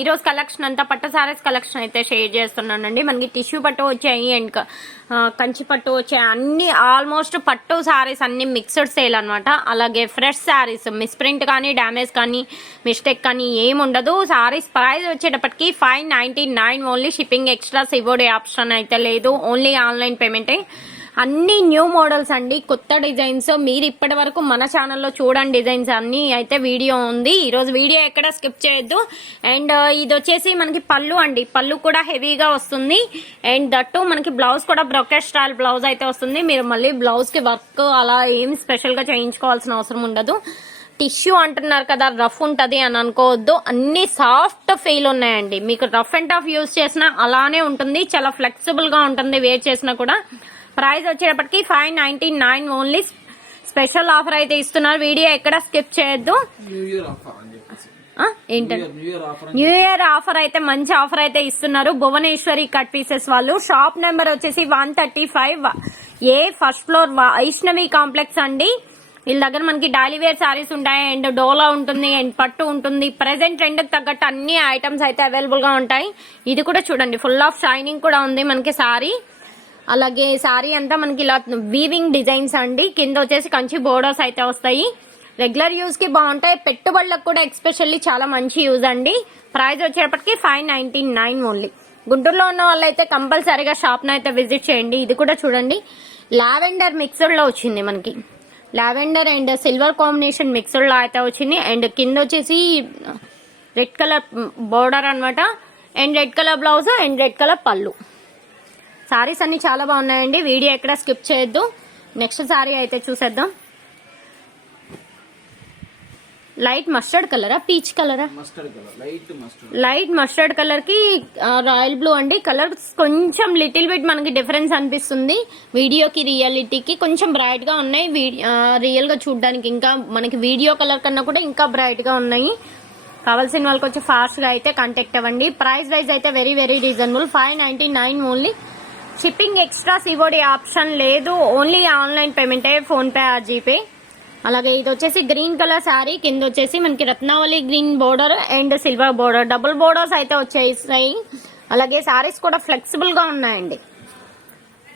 ఈరోజు కలెక్షన్ అంతా పట్టు సారీస్ కలెక్షన్ అయితే షేర్ చేస్తున్నానండి. మనకి టిష్యూ పట్టు వచ్చాయి అండ్ కంచి పట్టు వచ్చాయి. అన్ని ఆల్మోస్ట్ పట్టు సారీస్ అన్ని మిక్స్డ్ సేల్ అనమాట అలాగే ఫ్రెష్ శారీస్ మిస్ప్రింట్ కానీ డ్యామేజ్ కానీ మిస్టేక్ కానీ ఏమి ఉండదు. సారీస్ ప్రైస్ వచ్చేటప్పటికి five ninety nine only shipping extra సివోడే option అయితే లేదు. ఓన్లీ ఆన్లైన్ పేమెంటే. అన్ని న్యూ మోడల్స్ అండి. కొత్త డిజైన్స్. మీరు ఇప్పటి వరకు మన ఛానల్లో చూడండి డిజైన్స్ అన్ని. అయితే వీడియో ఉంది. ఈరోజు వీడియో ఎక్కడ స్కిప్ చేయొద్దు. అండ్ ఇది వచ్చేసి మనకి పళ్ళు అండి. పళ్ళు కూడా హెవీగా వస్తుంది. అండ్ దట్టు మనకి బ్లౌజ్ కూడా బ్రొకెట్ స్టైల్ బ్లౌజ్ అయితే వస్తుంది. మీరు మళ్ళీ బ్లౌజ్కి వర్క్ అలా ఏం స్పెషల్గా చేయించుకోవాల్సిన అవసరం ఉండదు. టిష్యూ అంటున్నారు కదా రఫ్ ఉంటుంది అని అనుకోవద్దు. అన్ని సాఫ్ట్ ఫీల్ ఉన్నాయండి. మీకు రఫ్ అండ్ టఫ్ యూస్ చేసినా అలానే ఉంటుంది. చాలా ఫ్లెక్సిబుల్గా ఉంటుంది వేర్ చేసినా కూడా. ప్రైస్ వచ్చేటప్పటికి five ninety nine only special offer అయితే ఇస్తున్నారు. వీడియో ఎక్కడ స్కిప్ చేయొద్దు. ఏంటండి? న్యూ ఇయర్ ఆఫర్ అయితే మంచి ఆఫర్ అయితే ఇస్తున్నారు. భువనేశ్వరి కట్ పీసెస్ వాళ్ళు. షాప్ నెంబర్ వచ్చేసి one thirty five. A first floor Vaishnavi complex అండి. వీళ్ళ దగ్గర మనకి డైలీ వేర్ సారీస్ ఉంటాయి. అండ్ డోలా ఉంటుంది అండ్ పట్టు ఉంటుంది. ప్రెసెంట్ ట్రెండ్ తగ్గట్టు అన్ని ఐటమ్స్ అయితే అవైలబుల్గా ఉంటాయి. ఇది కూడా చూడండి. ఫుల్ ఆఫ్ షైనింగ్ కూడా ఉంది మనకి సారీ అలాగే సారీ అంతా మనకి ఇలా వీవింగ్ డిజైన్స్ అండి. కింద వచ్చేసి కంచి బోర్డర్స్ అయితే వస్తాయి. రెగ్యులర్ యూస్కి బాగుంటాయి. పెట్టుబడులకు కూడా ఎక్స్పెషల్లీ చాలా మంచి యూజ్ అండి. ప్రైస్ వచ్చేటప్పటికి ఫైవ్ నైన్టీ నైన్ ఓన్లీ గుంటూరులో ఉన్న వాళ్ళైతే కంపల్సరీగా షాప్ను అయితే విజిట్ చేయండి. ఇది కూడా చూడండి. లావెండర్ మిక్సర్లో వచ్చింది మనకి. లావెండర్ అండ్ సిల్వర్ కాంబినేషన్ మిక్సర్లో అయితే వచ్చింది. అండ్ కింద వచ్చేసి రెడ్ కలర్ బోర్డర్ అన్నమాట. And red colour blouse and red colour పళ్ళు. సారీస్ అన్ని చాలా బాగున్నాయండి. వీడియో ఎక్కడ స్కిప్ చేయొద్దు. నెక్స్ట్ సారీ అయితే చూసేద్దాం. లైట్ మస్టర్డ్ కలరా పీచ్ కలరా లైట్ మస్టర్డ్ కలర్కి రాయల్ బ్లూ అండి. కలర్ కొంచెం లిటిల్ బిట్ మనకి డిఫరెన్స్ అనిపిస్తుంది. వీడియోకి రియాలిటీకి కొంచెం బ్రైట్గా ఉన్నాయి. రియల్గా చూడడానికి ఇంకా మనకి వీడియో కలర్ కన్నా కూడా ఇంకా బ్రైట్గా ఉన్నాయి. కావాల్సిన వాళ్ళకి వచ్చి ఫాస్ట్గా అయితే కాంటాక్ట్ అవ్వండి. ప్రైస్ వైజ్ అయితే very very reasonable five ninety nine only shipping extra ఇవ్వడే option లేదు. ఓన్లీ ఆన్లైన్ పేమెంటే ఫోన్పే ఆ జీపే అలాగే ఇది వచ్చేసి గ్రీన్ కలర్ శారీ కింద వచ్చేసి మనకి Ratnavali green border and silver border double borders అయితే వచ్చేసాయి. అలాగే శారీస్ కూడా ఫ్లెక్సిబుల్గా ఉన్నాయండి.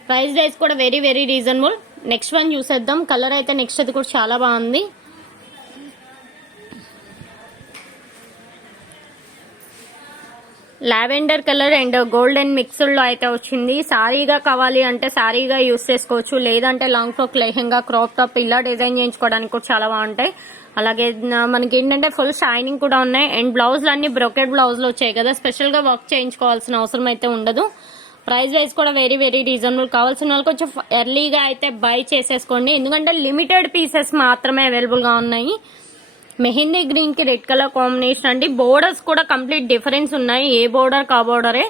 ప్రైస్ డైస్ కూడా very very reasonable next one చూసేద్దాం. కలర్ అయితే నెక్స్ట్ అది కూడా చాలా బాగుంది. లావెండర్ కలర్ అండ్ గోల్డెన్ మిక్స్డ్లో అయితే వచ్చింది. సారీగా కావాలి అంటే సారీగా యూస్ చేసుకోవచ్చు. లేదంటే long frock lehenga crop top ఇలా డిజైన్ చేయించుకోవడానికి కూడా చాలా బాగుంటాయి. అలాగే మనకి ఏంటంటే ఫుల్ షైనింగ్ కూడా ఉన్నాయి. అండ్ బ్లౌజ్లు అన్ని బ్రోకెడ్ బ్లౌజ్లు వచ్చాయి కదా. స్పెషల్గా వర్క్ చేయించుకోవాల్సిన అవసరం అయితే ఉండదు. ప్రైస్ వైజ్ కూడా వెరీ వెరీ రీజనబుల్ కావాల్సిన వాళ్ళకి కొంచెం ఎర్లీగా అయితే బై చేసేసుకోండి. ఎందుకంటే లిమిటెడ్ పీసెస్ మాత్రమే అవైలబుల్గా ఉన్నాయి. మెహందీ గ్రీన్కి రెడ్ కలర్ కాంబినేషన్ అండి. బోర్డర్స్ కూడా కంప్లీట్ డిఫరెన్స్ ఉన్నాయి. ఏ బోర్డర్ కా బోర్డరే.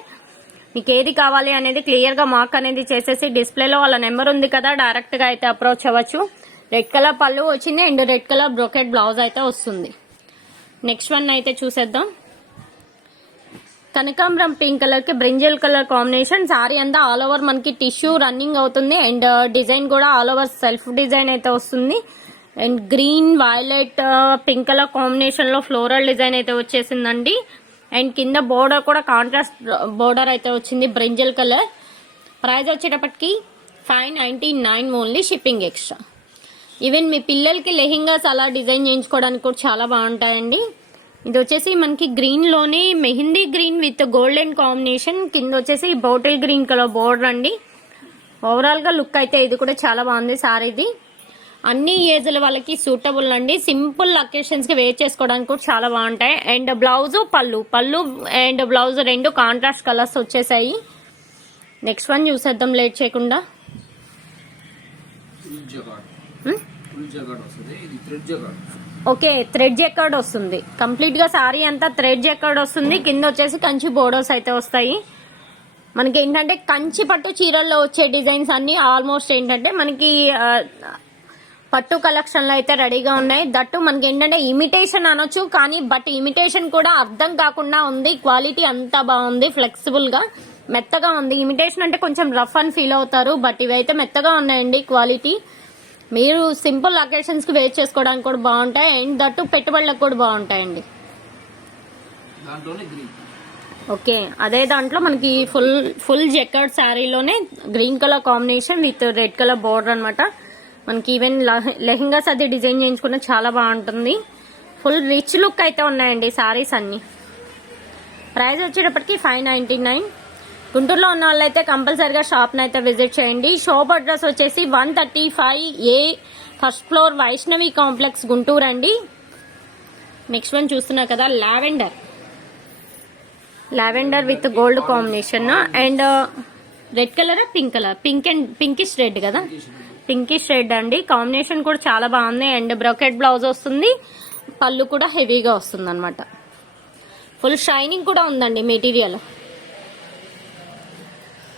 మీకు ఏది కావాలి అనేది క్లియర్గా మార్క్ అనేది చేసేసి డిస్ప్లేలో వాళ్ళ నెంబర్ ఉంది కదా డైరెక్ట్గా అయితే అప్రోచ్ అవ్వచ్చు. రెడ్ కలర్ పళ్ళు వచ్చింది and red colour brocade blouse అయితే వస్తుంది. నెక్స్ట్ వన్ అయితే చూసేద్దాం. కనకాంబరం పింక్ కలర్కి బ్రింజల్ కలర్ కాంబినేషన్. సారీ అంతా ఆల్ ఓవర్ మనకి టిష్యూ రన్నింగ్ అవుతుంది అండ్ డిజైన్ కూడా ఆల్ ఓవర్ సెల్ఫ్ డిజైన్ అయితే వస్తుంది. And green violet pink colour కాంబినేషన్లో ఫ్లోరల్ డిజైన్ అయితే వచ్చేసిందండి. అండ్ కింద బోర్డర్ కూడా కాంట్రాస్ట్ బోర్డర్ అయితే వచ్చింది బ్రింజల్ కలర్. ప్రైస్ వచ్చేటప్పటికి five ninety nine only shipping extra. Even మీ పిల్లలకి లెహింగాస్ అలా డిజైన్ చేయించుకోవడానికి కూడా చాలా బాగుంటాయండి. ఇది వచ్చేసి మనకి గ్రీన్లోనే mehndi green with golden combination. కింద వచ్చేసి బాటిల్ గ్రీన్ కలర్ బోర్డర్ అండి. ఓవరాల్గా లుక్ అయితే ఇది కూడా చాలా బాగుంది సారీది అన్ని ఏజ్ల వాళ్ళకి సూటబుల్ అండి. సింపుల్ అకేషన్స్కి వేర్ చేసుకోవడానికి కూడా చాలా బాగుంటాయి. అండ్ బ్లౌజ్ పళ్ళు. పళ్ళు అండ్ బ్లౌజ్ రెండు కాంట్రాస్ట్ కలర్స్ వచ్చేసాయి. నెక్స్ట్ వన్ చూసేద్దాం లేట్ చేయకుండా. జగాడ్ ఓకే థ్రెడ్ జెక్కర్డ్ వస్తుంది. కంప్లీట్గా సారీ అంతా థ్రెడ్ జెక్కర్డ్ వస్తుంది. కింద వచ్చేసి కంచి బోర్డర్స్ అయితే వస్తాయి. మనకి ఏంటంటే కంచి పట్టు చీరల్లో వచ్చే డిజైన్స్ అన్ని ఆల్మోస్ట్ ఏంటంటే మనకి పట్టు కలెక్షన్లు అయితే రెడీగా ఉన్నాయి. దట్టు మనకి ఏంటంటే ఇమిటేషన్ అనొచ్చు కానీ బట్ ఇమిటేషన్ కూడా అర్థం కాకుండా ఉంది. క్వాలిటీ అంతా బాగుంది ఫ్లెక్సిబుల్గా మెత్తగా ఉంది. ఇమిటేషన్ అంటే కొంచెం రఫ్ అని ఫీల్ అవుతారు బట్ ఇవైతే మెత్తగా ఉన్నాయండి క్వాలిటీ మీరు సింపుల్ అకేషన్స్కి వేస్ట్ చేసుకోవడానికి కూడా బాగుంటాయి. అండ్ దట్టు పెట్టుబడులకు కూడా బాగుంటాయండి. ఓకే. అదే దాంట్లో మనకి full full jacquard శారీలోనే green colour combination with red colour border అన్నమాట. మనకి ఈవెన్ లెహింగాస్ అది డిజైన్ చేయించుకున్న చాలా బాగుంటుంది. ఫుల్ రిచ్ లుక్ అయితే ఉన్నాయండి సారీస్ అన్ని. ప్రైస్ వచ్చేటప్పటికి ఫైవ్ నైంటీ నైన్. గుంటూరులో ఉన్న వాళ్ళైతే కంపల్సరిగా షాప్ని అయితే విజిట్ చేయండి. షాప్ అడ్రస్ వచ్చేసి one thirty five A first floor Vaishnavi complex Guntur అండి. నెక్స్ట్ వన్ చూస్తున్నారు కదా lavender. Lavender with gold combination. And red colour pink colour? Pink and pinkish red కదా? పింకిష్ షేడ్ అండి. కాంబినేషన్ కూడా చాలా బాగుంది అండ్ బ్రొకెట్ బ్లౌజ్ వస్తుంది. పళ్ళు కూడా హెవీగా వస్తుంది అనమాట ఫుల్ షైనింగ్ కూడా ఉందండి మెటీరియల్.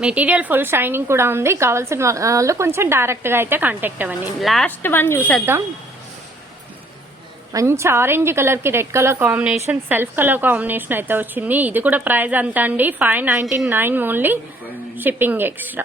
మెటీరియల్ ఫుల్ షైనింగ్ కూడా ఉంది. కావాల్సిన వాళ్ళు కొంచెం డైరెక్ట్గా అయితే కాంటాక్ట్ అవ్వండి. లాస్ట్ వన్ చూసేద్దాం. మంచి ఆరెంజ్ కలర్కి red colour combination self colour combination అయితే వచ్చింది. ఇది కూడా ప్రైస్ అంత అండి. Five ninety nine only shipping extra